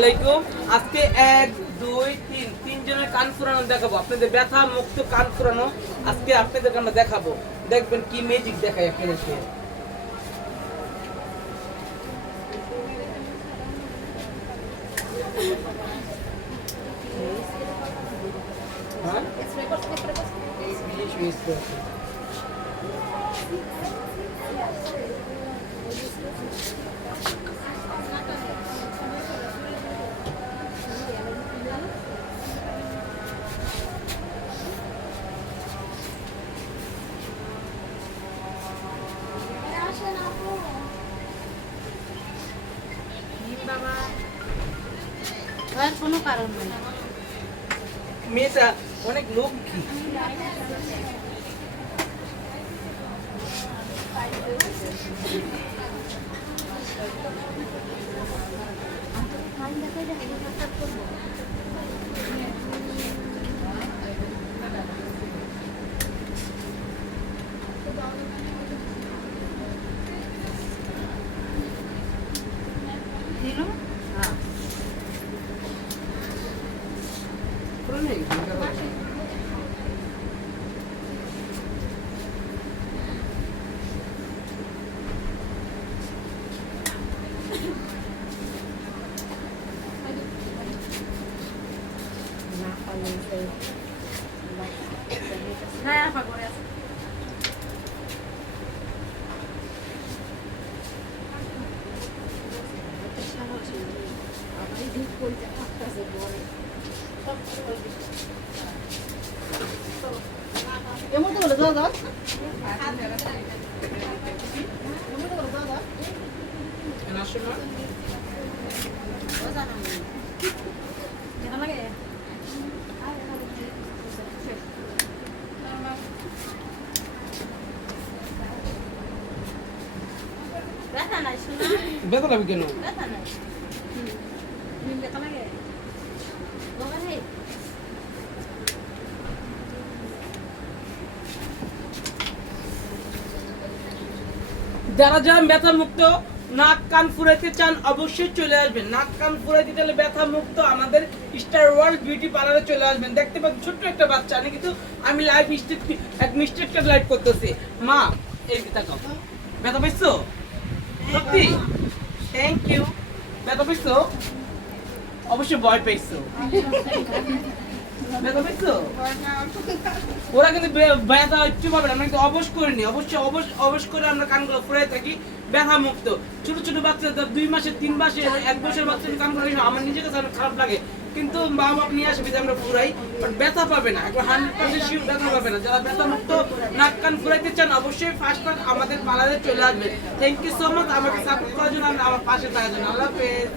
আলাইকুম। আজকে 1 2 3 তিনজনের কান ফুরানো দেখাবো, আপনাদের ব্যথা মুক্ত কান ফুরানো আজকে আপনাদের আমরা দেখাবো। দেখবেন কি ম্যাজিক দেখায় আপনাদেরকে। হ্যাঁ কোনো কারণ নেই। মেয়েটা অনেক লক্ষ্মী। হ্যাঁ আপা করে আছে। এমন তো বলে দাও দাও ব্যথা নাই শোনা, ব্যথা লাগবে কেন? ব্যথা নাই। ব্যথা লাগে বাবা রে। যারা যারা ব্যথা মুক্ত নাক কান ফুরাইতে চান অবশ্যই চলে আসবেন। নাক কান ফুরাইতে চাইলে ব্যথা মুক্ত আমাদের স্টার ওয়ার্ল্ড বিউটি পার্লারে চলে আসবেন। দেখতে পাচ্ছেন ছোট্ট একটা বাচ্চা, আমি কিন্তু আমি লাইভ মিস্টেকটা লাইভ করতেছি। মা এই তাকাও, ব্যথা পাইছো? সত্যি? Thank you. ব্যথা পাইছো? অবশ্যই ভয় পাইছো। ব্যথা পাইছো? ওরা কিন্তু ব্যথা একটু পাবে না, আমরা কিন্তু অবশ করিনি। অবশ্যই অবশ করে আমরা কানগুলো ফুরাই থাকি, ব্যথা মুক্ত। ছোট ছোট বাচ্চা 2 মাসের 3 মাসের 1 বছরের বাচ্চাদের কানগুলো আমার নিজের কাছে অনেক খারাপ লাগে, কিন্তু মা বাপ নিয়ে আসে আমরা ফুরাই, বাট ব্যথা পাবে না, একবার 100% শিওর ব্যথা পাবে না। যারা ব্যথা মুক্ত নাক কান ফুরাইতে চান অবশ্যই ফার্স্ট আমাদের পার্লারে চলে আসবেন। থ্যাংক ইউ সো মাচ আমাকে সাপোর্ট করার জন্য, আমার পাশে থাকার জন্য। আল্লাহ হাফেজ।